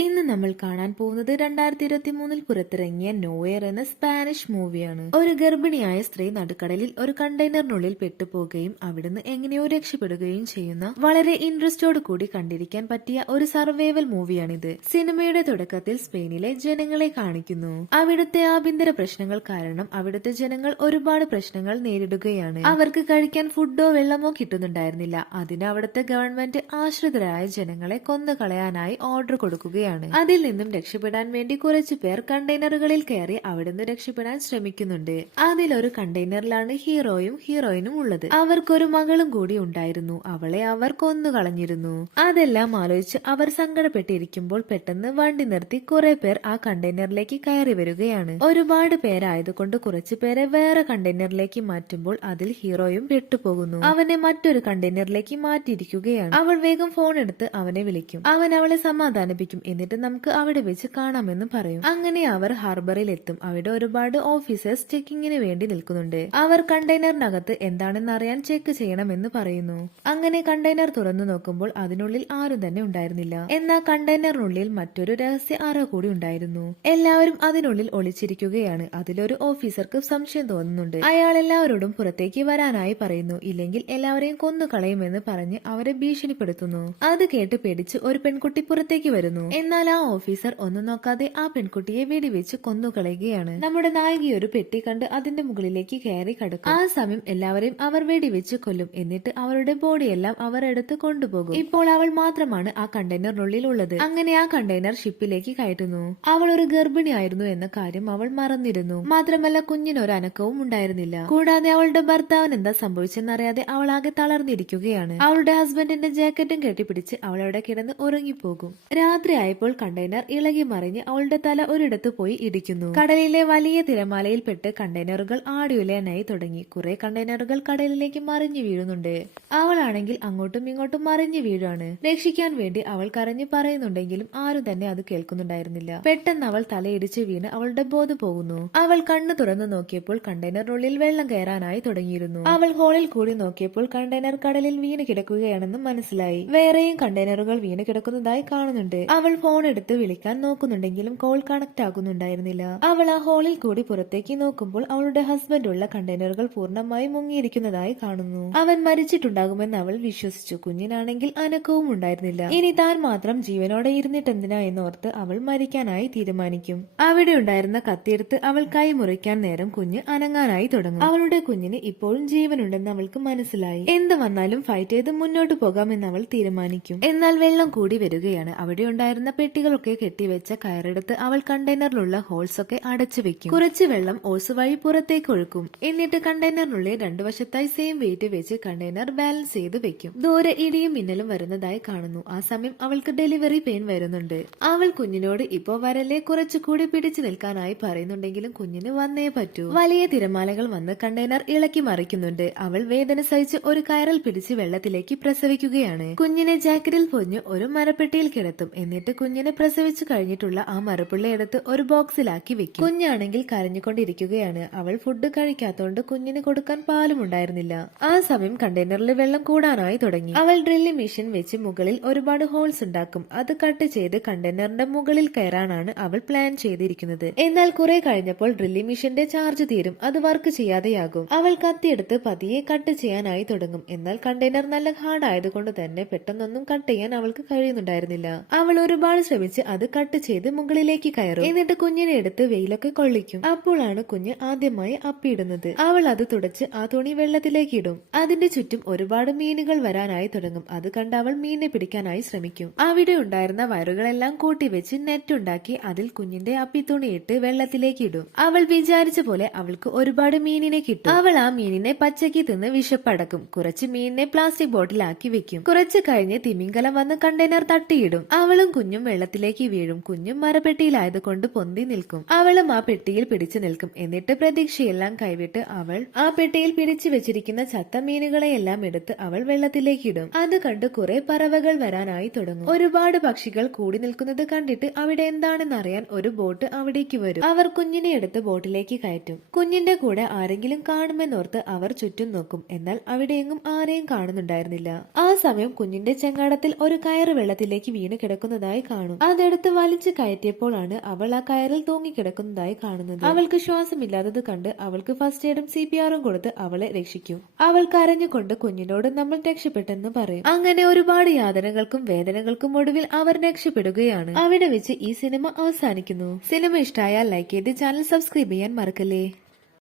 ഇന്ന് നമ്മൾ കാണാൻ പോകുന്നത് 2023 പുറത്തിറങ്ങിയ നോയർ എന്ന സ്പാനിഷ് മൂവിയാണ്. ഒരു ഗർഭിണിയായ സ്ത്രീ നടുക്കടലിൽ ഒരു കണ്ടെയ്നറിനുള്ളിൽ പെട്ടുപോകുകയും അവിടുന്ന് എങ്ങനെയോ രക്ഷപ്പെടുകയും ചെയ്യുന്ന വളരെ ഇൻട്രസ്റ്റോട് കൂടി കണ്ടിരിക്കാൻ പറ്റിയ ഒരു സർവൈവൽ മൂവിയാണിത്. സിനിമയുടെ തുടക്കത്തിൽ സ്പെയിനിലെ ജനങ്ങളെ കാണിക്കുന്നു. അവിടുത്തെ ആഭ്യന്തര പ്രശ്നങ്ങൾ കാരണം അവിടുത്തെ ജനങ്ങൾ ഒരുപാട് പ്രശ്നങ്ങൾ നേരിടുകയാണ്. അവർക്ക് കഴിക്കാൻ ഫുഡോ വെള്ളമോ കിട്ടുന്നുണ്ടായിരുന്നില്ല. അതിന് അവിടുത്തെ ഗവൺമെന്റ് ആശ്രിതരായ ജനങ്ങളെ കൊന്നുകളയാനായി ഓർഡർ കൊടുക്കുകയാണ്. അതിൽ നിന്നും രക്ഷപ്പെടാൻ വേണ്ടി കുറച്ചു പേർ കണ്ടെയ്നറുകളിൽ കയറി അവിടുന്ന് രക്ഷപ്പെടാൻ ശ്രമിക്കുന്നുണ്ട്. അതിലൊരു കണ്ടെയ്നറിലാണ് ഹീറോയും ഹീറോയിനും ഉള്ളത്. അവർക്കൊരു മകളും കൂടി ഉണ്ടായിരുന്നു. അവളെ അവർ കൊന്നുകളഞ്ഞിരുന്നു. അതെല്ലാം ആലോചിച്ച് അവർ സങ്കടപ്പെട്ടിരിക്കുമ്പോൾ പെട്ടെന്ന് വണ്ടി നിർത്തി കുറെ പേർ ആ കണ്ടെയ്നറിലേക്ക് കയറി വരികയാണ്. ഒരുപാട് പേരായതുകൊണ്ട് കുറച്ചു പേരെ വേറെ കണ്ടെയ്നറിലേക്ക് മാറ്റുമ്പോൾ അതിൽ ഹീറോയും പെട്ടുപോകുന്നു. അവനെ മറ്റൊരു കണ്ടെയ്നറിലേക്ക് മാറ്റിയിരിക്കുകയാണ്. അവൾ വേഗം ഫോൺ എടുത്ത് അവനെ വിളിക്കും. അവൻ അവളെ സമാധാനിപ്പിക്കും. എന്നിട്ട് നമുക്ക് അവിടെ വെച്ച് കാണാമെന്ന് പറയും. അങ്ങനെ അവർ ഹാർബറിൽ എത്തും. അവിടെ ഒരുപാട് ഓഫീസേഴ്സ് ചെക്കിങ്ങിന് വേണ്ടി നിൽക്കുന്നുണ്ട്. അവർ കണ്ടെയ്നറിനകത്ത് എന്താണെന്ന് അറിയാൻ ചെക്ക് ചെയ്യണമെന്ന് പറയുന്നു. അങ്ങനെ കണ്ടെയ്നർ തുറന്നു നോക്കുമ്പോൾ അതിനുള്ളിൽ ആരും തന്നെ ഉണ്ടായിരുന്നില്ല. എന്നാൽ കണ്ടെയ്നറിനുള്ളിൽ മറ്റൊരു രഹസ്യ അറ കൂടി ഉണ്ടായിരുന്നു. എല്ലാവരും അതിനുള്ളിൽ ഒളിച്ചിരിക്കുകയാണ്. അതിലൊരു ഓഫീസർക്ക് സംശയം തോന്നുന്നുണ്ട്. അയാൾ എല്ലാവരോടും പുറത്തേക്ക് വരാനായി പറയുന്നു. ഇല്ലെങ്കിൽ എല്ലാവരെയും കൊന്നുകളയുമെന്ന് പറഞ്ഞ് അവരെ ഭീഷണിപ്പെടുത്തുന്നു. അത് കേട്ട് പേടിച്ച് ഒരു പെൺകുട്ടി പുറത്തേക്ക് വരുന്നു. എന്നാൽ ആ ഓഫീസർ ഒന്നും നോക്കാതെ ആ പെൺകുട്ടിയെ വെടിവെച്ച് കൊന്നുകളയുകയാണ്. നമ്മുടെ നായിക ഒരു പെട്ടി കണ്ട് അതിന്റെ മുകളിലേക്ക് കയറി കടക്കും. ആ സമയം എല്ലാവരെയും അവർ വെടിവെച്ച് കൊല്ലും. എന്നിട്ട് അവരുടെ ബോഡിയെല്ലാം അവർ എടുത്ത് കൊണ്ടുപോകും. ഇപ്പോൾ അവൾ മാത്രമാണ് ആ കണ്ടെയ്നറിനുള്ളിൽ ഉള്ളത്. അങ്ങനെ ആ കണ്ടെയ്നർ ഷിപ്പിലേക്ക് കയറ്റുന്നു. അവൾ ഒരു ഗർഭിണിയായിരുന്നു എന്ന കാര്യം അവൾ മറന്നിരുന്നു. മാത്രമല്ല കുഞ്ഞിനൊരു അനക്കവും ഉണ്ടായിരുന്നില്ല. കൂടാതെ അവളുടെ ഭർത്താവിന് എന്താ സംഭവിച്ചെന്നറിയാതെ അവൾ ആകെ തളർന്നിരിക്കുകയാണ്. അവളുടെ ഹസ്ബൻഡിന്റെ ജാക്കറ്റും കെട്ടിപ്പിടിച്ച് അവൾ അവിടെ കിടന്ന് ഉറങ്ങിപ്പോകും. രാത്രി ആയപ്പോൾ കണ്ടെയ്നർ ഇളകി മറിഞ്ഞ് അവളുടെ തല ഒരിടത്ത് പോയി ഇടിക്കുന്നു. കടലിലെ വലിയ തിരമാലയിൽപ്പെട്ട് കണ്ടെയ്നറുകൾ ആടിയുലയാനായി തുടങ്ങി. കുറെ കണ്ടെയ്നറുകൾ കടലിലേക്ക് മറിഞ്ഞു വീഴുന്നുണ്ട്. അവളാണെങ്കിൽ അങ്ങോട്ടും ഇങ്ങോട്ടും മറിഞ്ഞു വീഴാണ്. രക്ഷിക്കാൻ വേണ്ടി അവൾ കരഞ്ഞു പറയുന്നുണ്ടെങ്കിലും ആരും തന്നെ അത് കേൾക്കുന്നുണ്ടായിരുന്നില്ല. പെട്ടെന്ന് അവൾ തലയിടിച്ച് വീണ് അവളുടെ ബോധം പോകുന്നു. അവൾ കണ്ണു തുറന്നു നോക്കിയപ്പോൾ കണ്ടെയ്നറിനുള്ളിൽ വെള്ളം കയറാനായി തുടങ്ങിയിരുന്നു. അവൾ ഹോളിൽ കൂടി നോക്കിയപ്പോൾ കണ്ടെയ്നർ കടലിൽ വീണ് കിടക്കുകയാണെന്ന് മനസ്സിലായി. വേറെയും കണ്ടെയ്നറുകൾ വീണ് കിടക്കുന്നതായി കാണുന്നുണ്ട്. അവൾ ഫോൺ എടുത്ത് വിളിക്കാൻ നോക്കുന്നുണ്ടെങ്കിലും കോൾ കണക്ട് ആകുന്നുണ്ടായിരുന്നില്ല. അവൾ ആ ഹോളിൽ കൂടി പുറത്തേക്ക് നോക്കുമ്പോൾ അവളുടെ ഹസ്ബൻഡ് ഉള്ള കണ്ടെയ്നറുകൾ പൂർണ്ണമായി മുങ്ങിയിരിക്കുന്നതായി കാണുന്നു. അവൻ മരിച്ചിട്ടുണ്ടാകുമെന്ന് അവൾ വിശ്വസിച്ചു. കുഞ്ഞിനാണെങ്കിൽ അനക്കവും ഉണ്ടായിരുന്നില്ല. ഇനി താൻ മാത്രം ജീവനോടെ ഇരുന്നിട്ടെന്തിനാ എന്നോർത്ത് അവൾ മരിക്കാനായി തീരുമാനിക്കും. അവിടെ ഉണ്ടായിരുന്ന കത്തിയെടുത്ത് അവൾ കൈ മുറിക്കാൻ നേരം കുഞ്ഞ് അനങ്ങാനായി തുടങ്ങും. അവളുടെ കുഞ്ഞിന് ഇപ്പോഴും ജീവനുണ്ടെന്ന് അവൾക്ക് മനസ്സിലായി. എന്ത് വന്നാലും ഫൈറ്റ് ചെയ്ത് മുന്നോട്ട് പോകാമെന്ന് അവൾ തീരുമാനിക്കും. എന്നാൽ വെള്ളം കൂടി വരികയാണ്. അവിടെ ഉണ്ടായിരുന്ന പെട്ടികളൊക്കെ കെട്ടിവെച്ച കയറെടുത്ത് അവൾ കണ്ടെയ്നറിലുള്ള ഹോൾസ് ഒക്കെ അടച്ചു വെക്കും. കുറച്ച് വെള്ളം ഓസ് വഴി പുറത്തേക്ക് ഒഴുക്കും. എന്നിട്ട് കണ്ടെയ്നറിനുള്ളിൽ രണ്ടു വശത്തായി സെയിം വെയിറ്റ് വെച്ച് കണ്ടെയ്നർ ബാലൻസ് ചെയ്ത് വെക്കും. ദൂരെ ഇടിയും മിന്നലും വരുന്നതായി കാണുന്നു. ആ സമയം അവൾക്ക് ഡെലിവറി പെയിൻ വരുന്നുണ്ട്. അവൾ കുഞ്ഞിനോട് ഇപ്പോ വരല്ലേ കുറച്ചുകൂടി പിടിച്ചു നിൽക്കാനായി പറയുന്നുണ്ടെങ്കിലും കുഞ്ഞിന് വന്നേ പറ്റൂ. വലിയ തിരമാലകൾ വന്ന് കണ്ടെയ്നർ ഇളക്കി മറിക്കുന്നുണ്ട്. അവൾ വേദന സഹിച്ച് ഒരു കയറൽ പിടിച്ച് വെള്ളത്തിലേക്ക് പ്രസവിക്കുകയാണ്. കുഞ്ഞിനെ ജാക്കറ്റിൽ പൊഞ്ഞ് ഒരു മരപ്പെട്ടിയിൽ കിടത്തും. എന്നിട്ട് കുഞ്ഞിനെ പ്രസവിച്ചു കഴിഞ്ഞിട്ടുള്ള ആ മരപ്പിള്ള എടുത്ത് ഒരു ബോക്സിലാക്കി വെക്കും. കുഞ്ഞാണെങ്കിൽ കരഞ്ഞുകൊണ്ടിരിക്കുകയാണ്. അവൾ ഫുഡ് കഴിക്കാത്തോണ്ട് കുഞ്ഞിന് കൊടുക്കാൻ പാലും ഉണ്ടായിരുന്നില്ല. ആ സമയം കണ്ടെയ്നറിൽ വെള്ളം കൂടാനായി തുടങ്ങി. അവൾ ഡ്രില്ലിംഗ് മെഷീൻ വെച്ച് മുകളിൽ ഒരുപാട് ഹോൾസ് ഉണ്ടാക്കും. അത് കട്ട് ചെയ്ത് കണ്ടെയ്നറിന്റെ മുകളിൽ കയറാനാണ് അവൾ പ്ലാൻ ചെയ്തിരിക്കുന്നത്. എന്നാൽ കുറെ കഴിഞ്ഞപ്പോൾ ഡ്രില്ലിംഗ് മെഷീന്റെ ചാർജ് തീരും. അത് വർക്ക് ചെയ്യാതെയാകും. അവൾ കത്തിയെടുത്ത് പതിയെ കട്ട് ചെയ്യാനായി തുടങ്ങും. എന്നാൽ കണ്ടെയ്നർ നല്ല ഹാർഡ് ആയതുകൊണ്ട് തന്നെ പെട്ടെന്നൊന്നും കട്ട് ചെയ്യാൻ അവൾക്ക് കഴിയുന്നുണ്ടായിരുന്നില്ല. അവൾ ഒരുപാട് ശ്രമിച്ച് അത് കട്ട് ചെയ്ത് മുകളിലേക്ക് കയറും. എന്നിട്ട് കുഞ്ഞിനെ എടുത്ത് വെയിലൊക്കെ കൊള്ളിക്കും. അപ്പോഴാണ് കുഞ്ഞ് ആദ്യമായി അപ്പിയിടുന്നത്. അവൾ അത് തുടച്ച് ആ തുണി വെള്ളത്തിലേക്ക് ഇടും. അതിന്റെ ചുറ്റും ഒരുപാട് മീനുകൾ വരാനായി തുടങ്ങും. അത് കണ്ട് അവൾ മീനിനെ പിടിക്കാനായി ശ്രമിക്കും. അവിടെ ഉണ്ടായിരുന്ന വയറുകളെല്ലാം കൂട്ടിവെച്ച് നെറ്റ് ഉണ്ടാക്കി അതിൽ കുഞ്ഞിന്റെ അപ്പിത്തുണിയിട്ട് വെള്ളത്തിലേക്ക് ഇടും. അവൾ വിചാരിച്ച പോലെ അവൾക്ക് ഒരുപാട് മീനിനെ കിട്ടും. അവൾ ആ മീനിനെ പച്ചയ്ക്ക് തിന്ന് വിശപ്പടക്കും. കുറച്ച് മീനിനെ പ്ലാസ്റ്റിക് ബോട്ടിലാക്കി വെക്കും. കുറച്ച് കഴിഞ്ഞ് തിമിംഗലം വന്ന് കണ്ടെയ്നർ തട്ടിയിടും. അവളും കുഞ്ഞും വെള്ളത്തിലേക്ക് വീഴും. കുഞ്ഞും മരപ്പെട്ടിയിലായതുകൊണ്ട് പൊന്തി നിൽക്കും. അവളും ആ പെട്ടിയിൽ പിടിച്ചു നിൽക്കും. എന്നിട്ട് പ്രതീക്ഷയെല്ലാം കൈവിട്ട് അവൾ ആ പെട്ടിയിൽ പിടിച്ചു വെച്ചിരിക്കുന്ന ചത്ത മീനുകളെയെല്ലാം എടുത്ത് അവൾ വെള്ളത്തിലേക്ക് ഇടും. അത് കണ്ട് കുറെ പറവകൾ വരാനായി തുടങ്ങും. ഒരുപാട് പക്ഷികൾ കൂടി നിൽക്കുന്നത് കണ്ടിട്ട് അവിടെ എന്താണെന്നറിയാൻ ഒരു ബോട്ട് അവിടേക്ക് വരും. അവർ കുഞ്ഞിനെ എടുത്ത് ബോട്ടിലേക്ക് കയറ്റും. കുഞ്ഞിന്റെ കൂടെ ആരെങ്കിലും കാണുമെന്നോർത്ത് അവർ ചുറ്റും നോക്കും. എന്നാൽ അവിടെയെങ്ങും ആരെയും കാണുന്നുണ്ടായിരുന്നില്ല. ആ സമയം കുഞ്ഞിന്റെ ചെങ്ങാടത്തിൽ ഒരു കയറ് വെള്ളത്തിലേക്ക് വീണ് കിടക്കുന്നതായി കാണും. കാണും. അതെടുത്ത് വലിച്ചു കയറ്റിയപ്പോഴാണ് അവൾ ആ കയറിൽ തൂങ്ങിക്കിടക്കുന്നതായി കാണുന്നത്. അവൾക്ക് ശ്വാസമില്ലാത്തത് കണ്ട് അവൾക്ക് ഫസ്റ്റ് എയ്ഡും CPR-ഉം കൊടുത്ത് അവളെ രക്ഷിക്കും. അവൾ കരഞ്ഞുകൊണ്ട് കുഞ്ഞിനോട് നമ്മൾ രക്ഷപ്പെട്ടെന്ന് പറയും. അങ്ങനെ ഒരുപാട് യാതനകൾക്കും വേദനകൾക്കും ഒടുവിൽ അവർ രക്ഷപ്പെടുകയാണ്. അവിടെ വെച്ച് ഈ സിനിമ അവസാനിക്കുന്നു. സിനിമ ഇഷ്ടമായാൽ ലൈക്ക് ചെയ്ത് ചാനൽ സബ്സ്ക്രൈബ് ചെയ്യാൻ മറക്കല്ലേ.